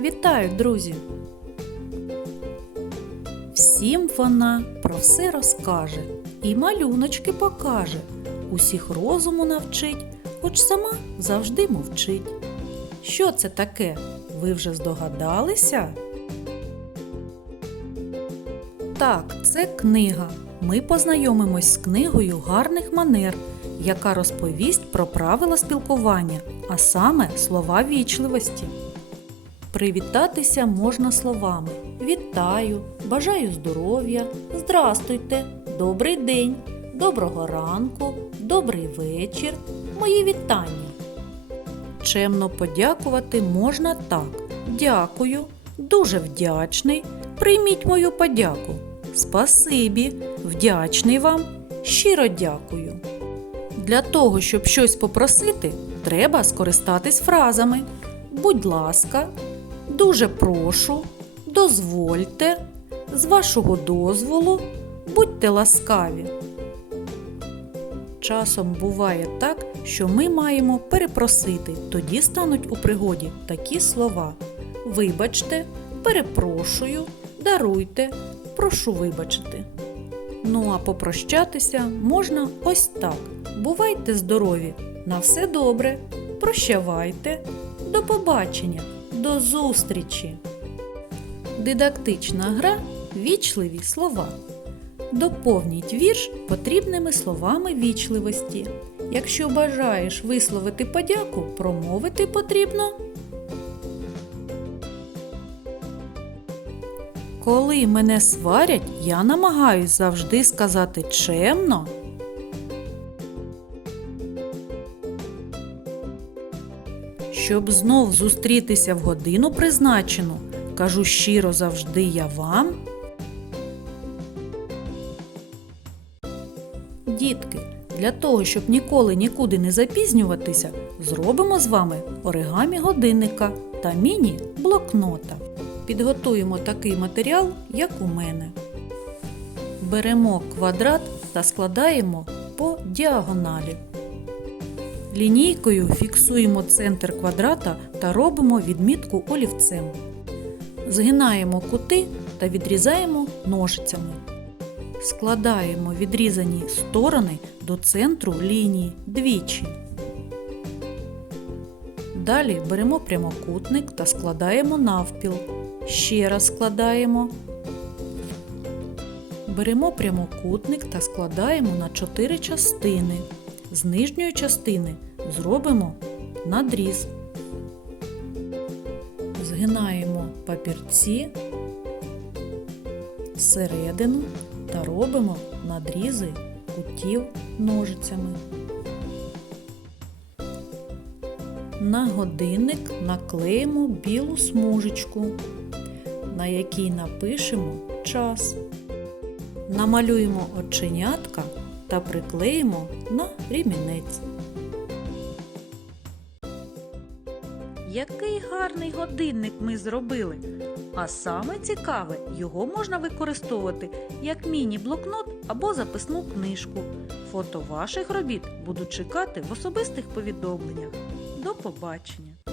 Вітаю, друзі! Всім вона про все розкаже і малюночки покаже, усіх розуму навчить, хоч сама завжди мовчить. Що це таке? Ви вже здогадалися? Так, це книга. Ми познайомимось з книгою гарних манер, яка розповість про правила спілкування, а саме слова вічливості. Привітатися можна словами Вітаю, бажаю здоров'я, здрастуйте, добрий день, доброго ранку, добрий вечір, мої вітання. Чемно подякувати можна так. Дякую, дуже вдячний. Прийміть мою подяку. Спасибі, вдячний вам, щиро дякую. Для того, щоб щось попросити, треба скористатись фразами Будь ласка, дуже прошу, дозвольте, з вашого дозволу, будьте ласкаві. Часом буває так, що ми маємо перепросити, тоді стануть у пригоді такі слова: Вибачте, перепрошую, даруйте, прошу вибачити. Ну а попрощатися можна ось так. Бувайте здорові! На все добре! Прощавайте! До побачення! До зустрічі! Дидактична гра Вічливі слова. Доповніть вірш потрібними словами вічливості. Якщо бажаєш висловити подяку, промовити потрібно. Коли мене сварять, я намагаюсь завжди сказати чемно. Щоб знов зустрітися в годину призначену, кажу щиро завжди я вам. Дітки, для того, щоб ніколи нікуди не запізнюватися, зробимо з вами оригамі годинника та міні-блокнота. Підготуємо такий матеріал, як у мене. Беремо квадрат та складаємо по діагоналі. Лінійкою фіксуємо центр квадрата та робимо відмітку олівцем. Згинаємо кути та відрізаємо ножицями. Складаємо відрізані сторони до центру лінії двічі. Далі беремо прямокутник та складаємо навпіл. Ще раз складаємо. Беремо прямокутник та складаємо на 4 частини. З нижньої частини зробимо надріз. Згинаємо папірці всередину та робимо надрізи кутів ножицями. На годинник наклеїмо білу смужечку, на якій напишемо час. Намалюємо оченятка та приклеїмо на рімінець. Який гарний годинник ми зробили! А саме цікаве, його можна використовувати як міні-блокнот або записну книжку. Фото ваших робіт буду чекати в особистих повідомленнях. До побачення!